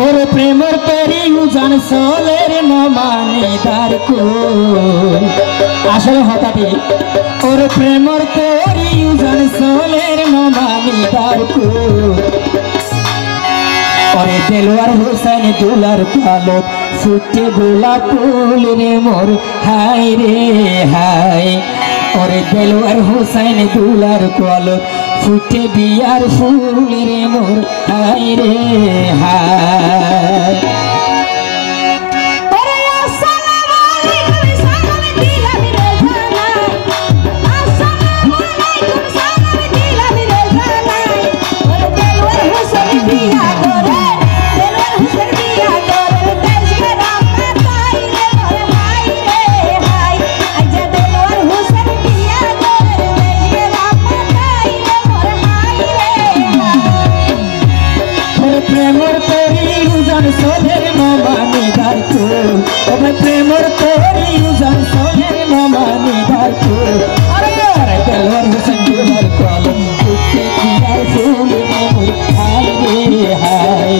ওরে প্রেমর তরি উজান সোলের নমানি দারকুল আসলে হঠাৎই ওরে প্রেমর তরি উজান সোলের নমানি দারকুল ওরে দেলোয়ার হোসেন দুলার পালক ফুটে গোলাপ ফুল রে মোর হাই রে হাই ওরে দেলোয়ার হোসেন দুলার পালক ফুটে বিয়ার ফুল রে মোর হাই রে হাই প্রেমর তরি উজান সোলের নমানি দারকুল ওরে প্রেমর তরি উজান সোলের নমানি দারকুল আরে আরে দেলোয়ার হোসেন দুলার কলম ফুটে বিয়ার ফুল রে মোর হাই রে হাই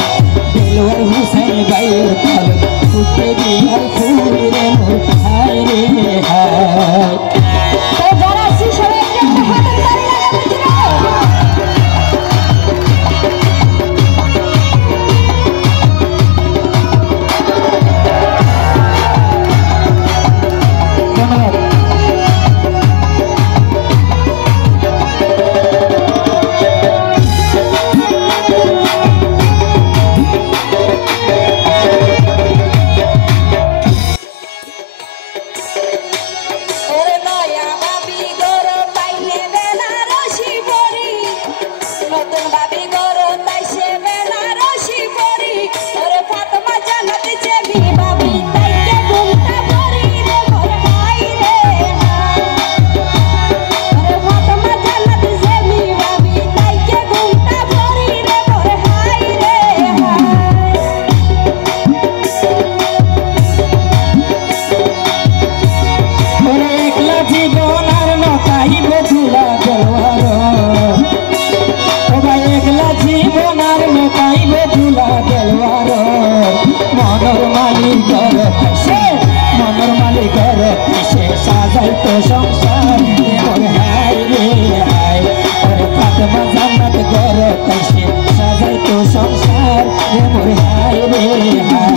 দেলোয়ার হোসেন গায়ের কলম ফুটে বিয়ার ফুল রে মোর হাই রে হাই তো যারা শিশরে একটা হাতের তালি তো সংসার রে মোর হাই রে হাই ওরে ফাতেমা জান্নাত ঘর কাইসে সাজাই তো সংসার রে মোর হাই রে হাই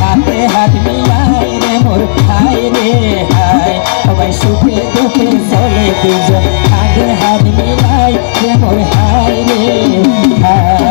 हाथे हाथ मिलाई रे मोर हाय रे हाय सबाई सुखे दुखे चले दुजो हाथे हाथ मिलाई रे मोर हाय रे हाय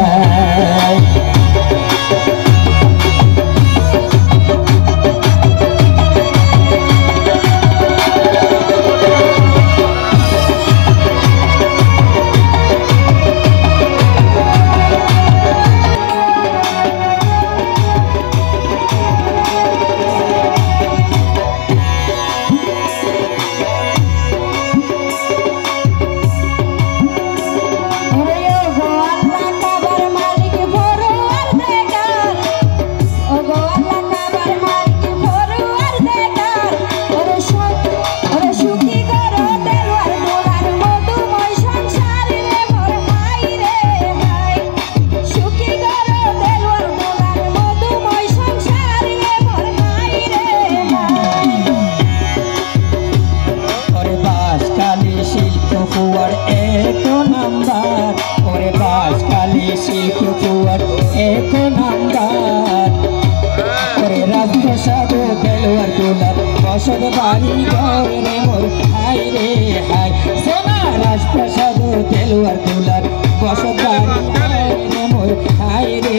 বাড়ি ঘর রে মোর হাই রে হাই সোনা রাজপ্রাসাদ তেলুয়ার তুলার বসত বাড়ি হাই রে মোর হাই রে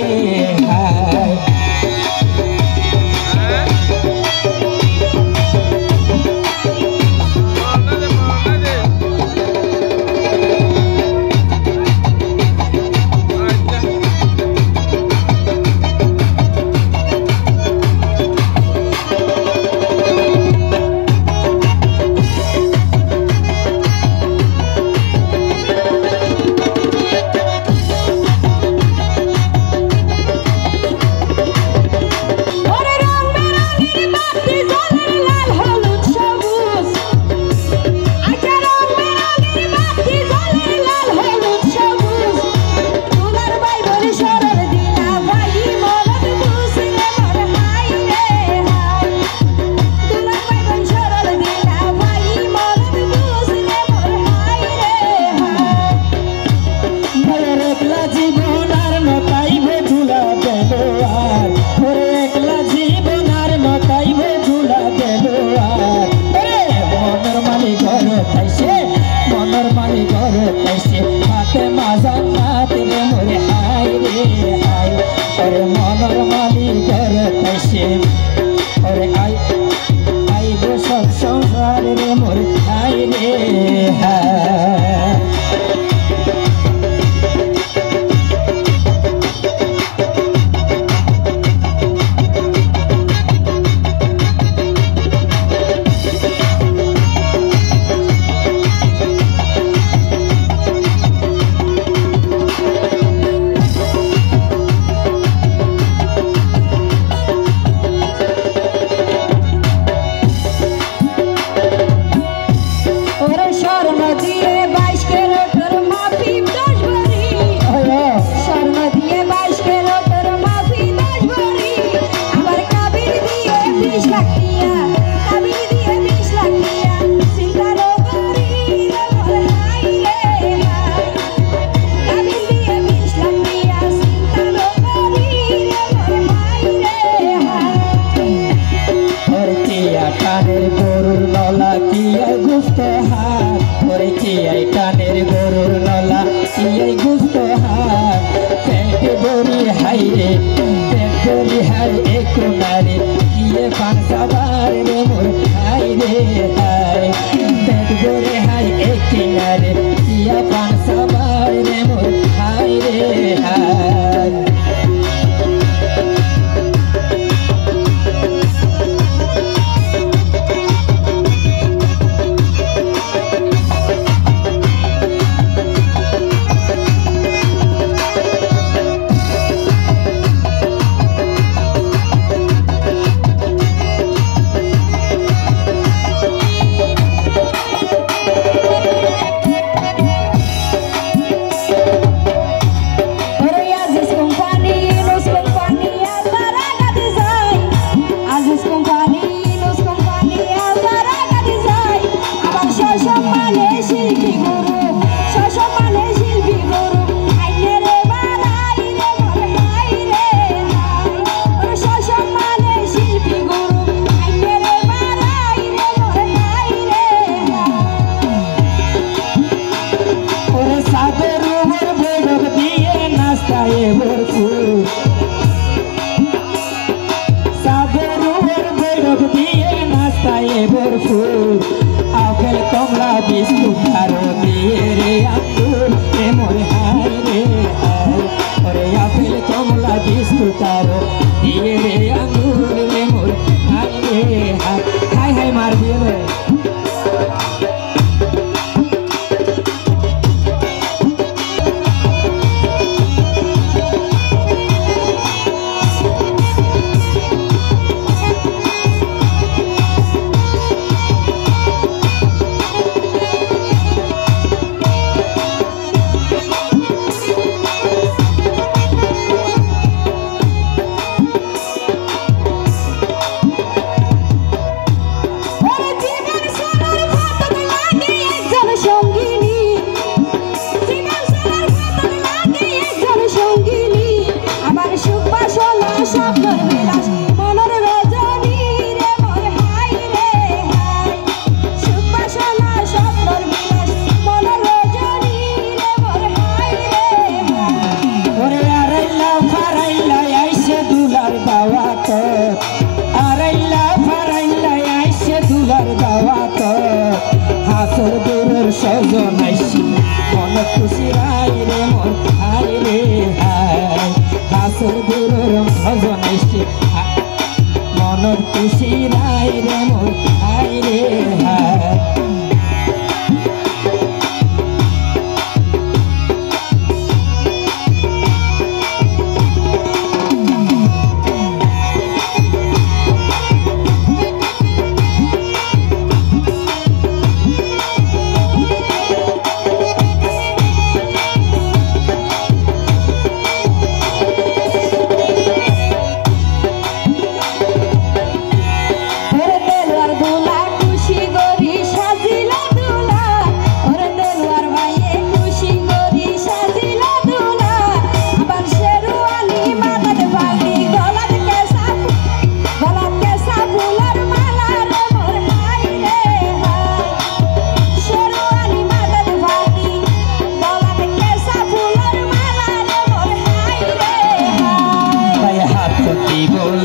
হাই খুশি রাই রে মোর হাই রে হাই হাসর দূরের ভজন এসে মনের খুশি রাই রে মোর হাই রে হাই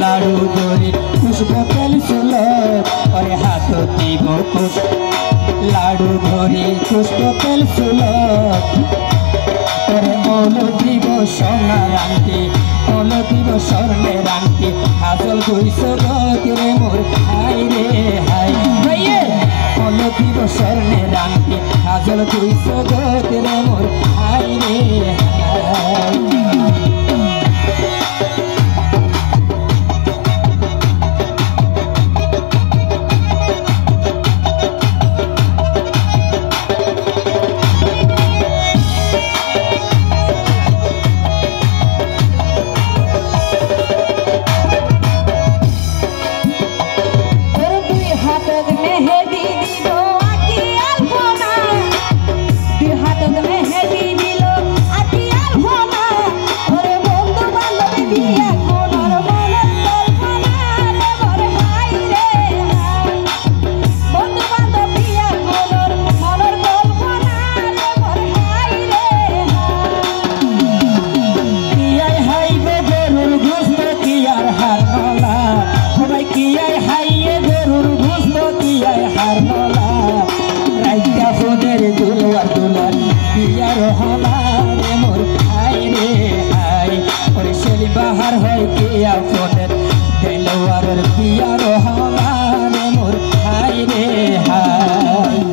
লাড়ু ধরে পুষ্প তেল ছিল ওরে হাত দিব লাড়ু ধরে পুষ্প তেল ছিল ওরে ওল দিব সোনার আংটি ওল দিব স্বর্ণের আংটি হাজল দুইশ রে মোর হাই রে হাই ভাইয়ে ওল দিব স্বর্ণের আংটি হাজল দুইশ রে মোর হাই রে হাই बाहर है किया फोने दिलवार पिया रोहला रे मोर हाय रे हाय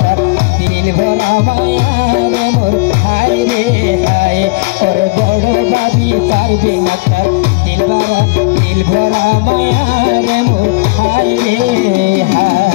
তার দিল ভরা মায়া রে মোর হায় রে হায় ওর বড় বাবি পারবে না তার দিল ভরা মায়া রে মোর হায় রে হায়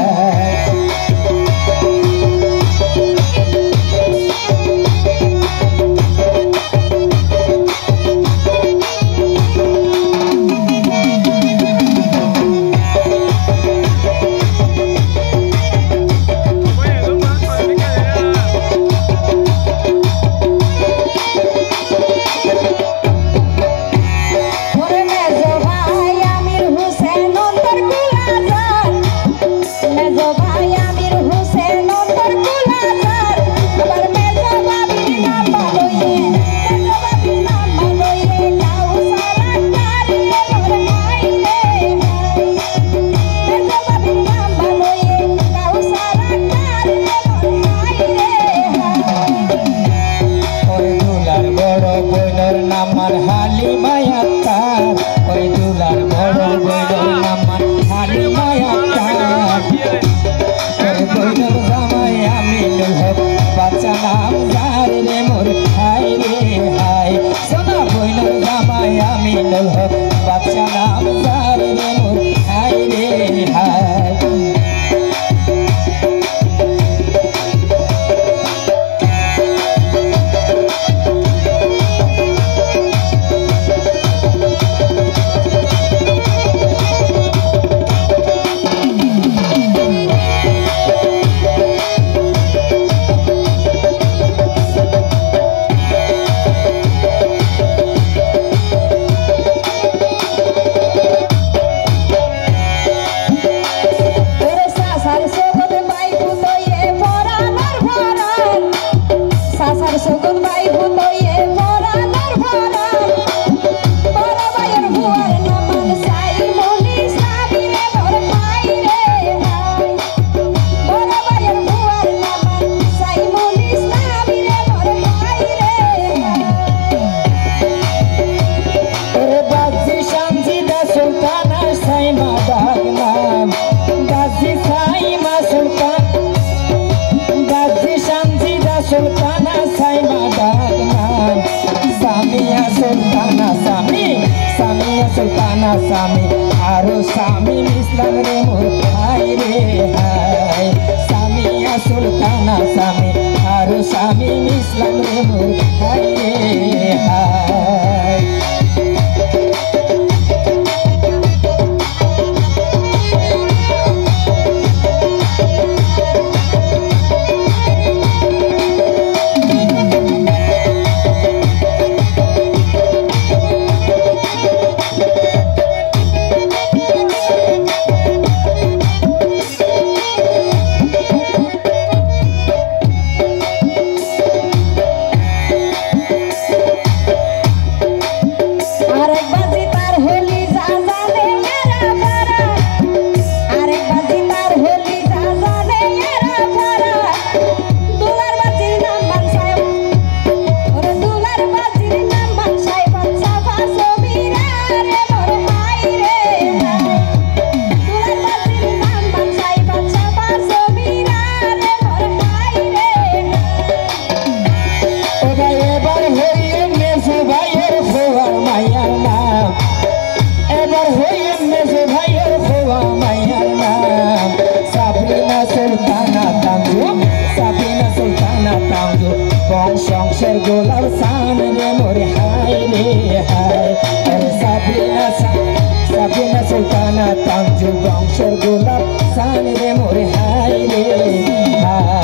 Sami, aro Sami Islam re mor hai re hai. Sami Sultana Sami, aro Sami Islam re mor hai re hai. Sultana Tanjung Bangshar Gulab San re more hai re hai.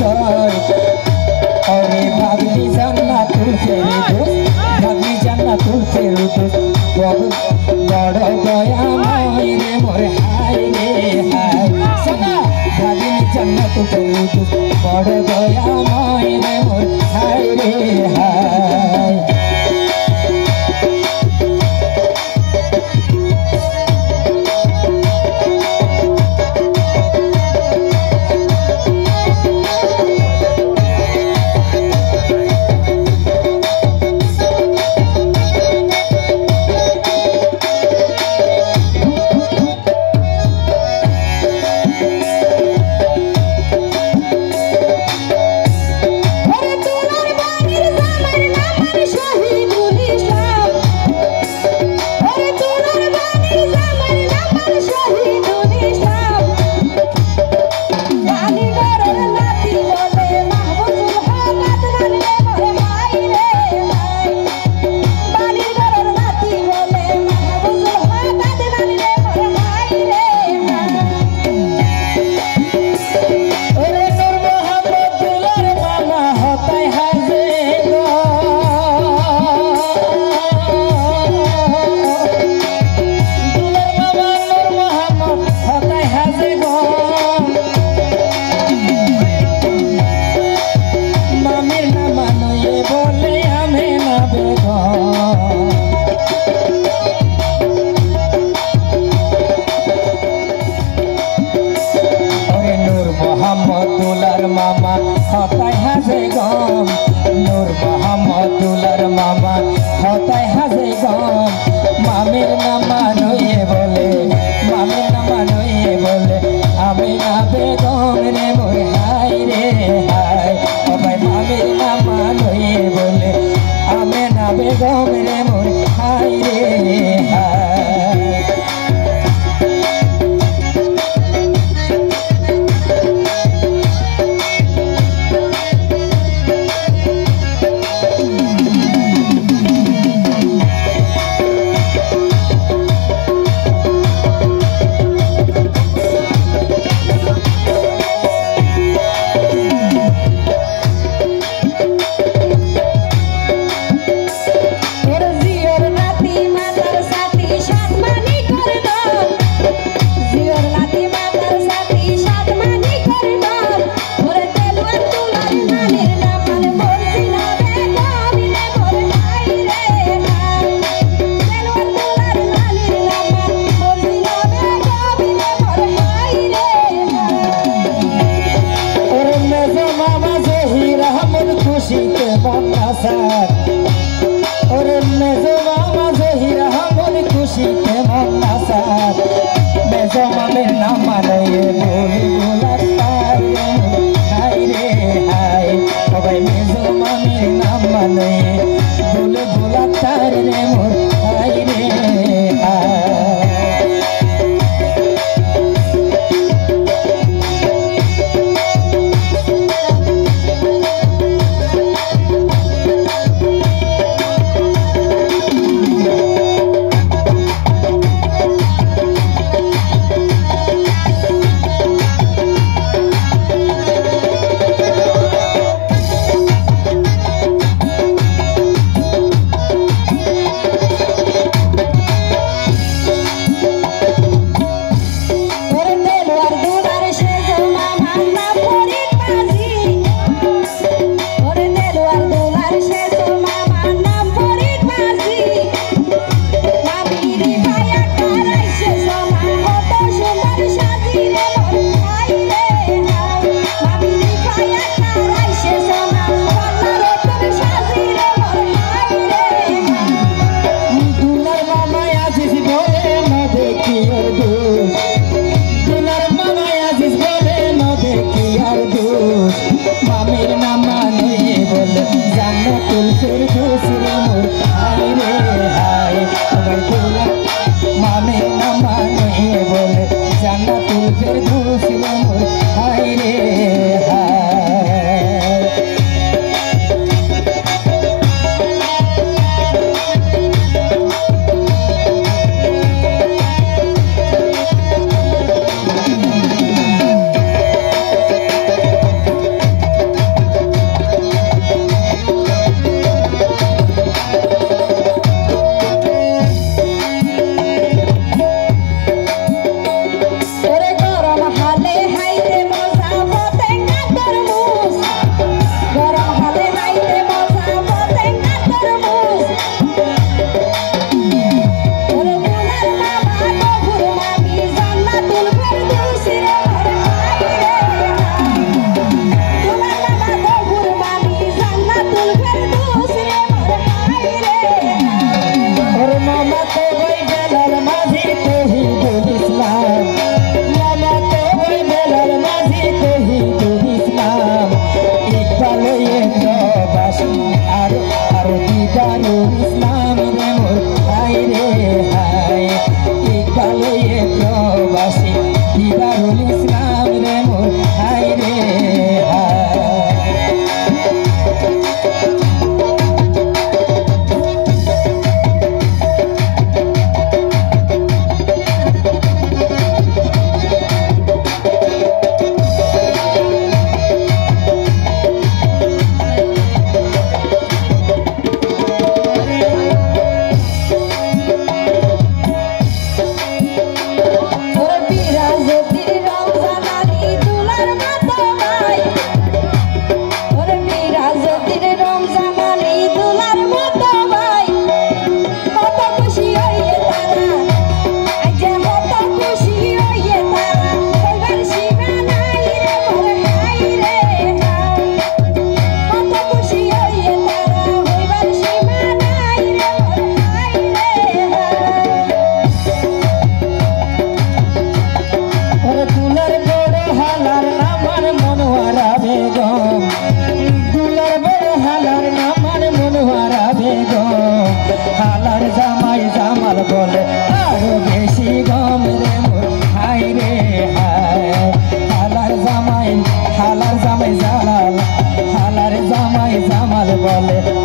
বিষয় ওরে ভাবলি জান্নাতুল ফেরদৌস ভাবলি জান্নাতুল ফেরদৌস বড় দয়াময় রে মোর হায় রে হায় শোনা ভাবলি জান্নাতুল ফেরদৌস বড় দয়াময় রে মোর হায় রে হায় মামা হতাই হাজে গম নূর মোহাম্মদুল্লাহর মামা হতাই হাজে গম মামির নামা নইয়ে বলে মামির নামা নইয়ে বলে আমি না বেগম রে মোর হাই রে হাই ও ভাই মামির নামা নইয়ে বলে আমি না বেগম রে মোর হাই রে হাই ওরে মেজো মামা জহিরা মন খুশিতে মন নাসার মেজো মামের নাম মানয়ে বলি বোলার হাই রে হাই সবাই মেজো মামের নাম মানয়ে বলে বোলার তার রে মোর হাই রে হাই ইকবাল প্রবাসী আর দিদারুল ইসলাম রে মোর হাই রে হাই ইকবাল প্রবাসী দিদারুল ইসলাম রে মোর হাই রে হাই হালার জামাই জামাল বলে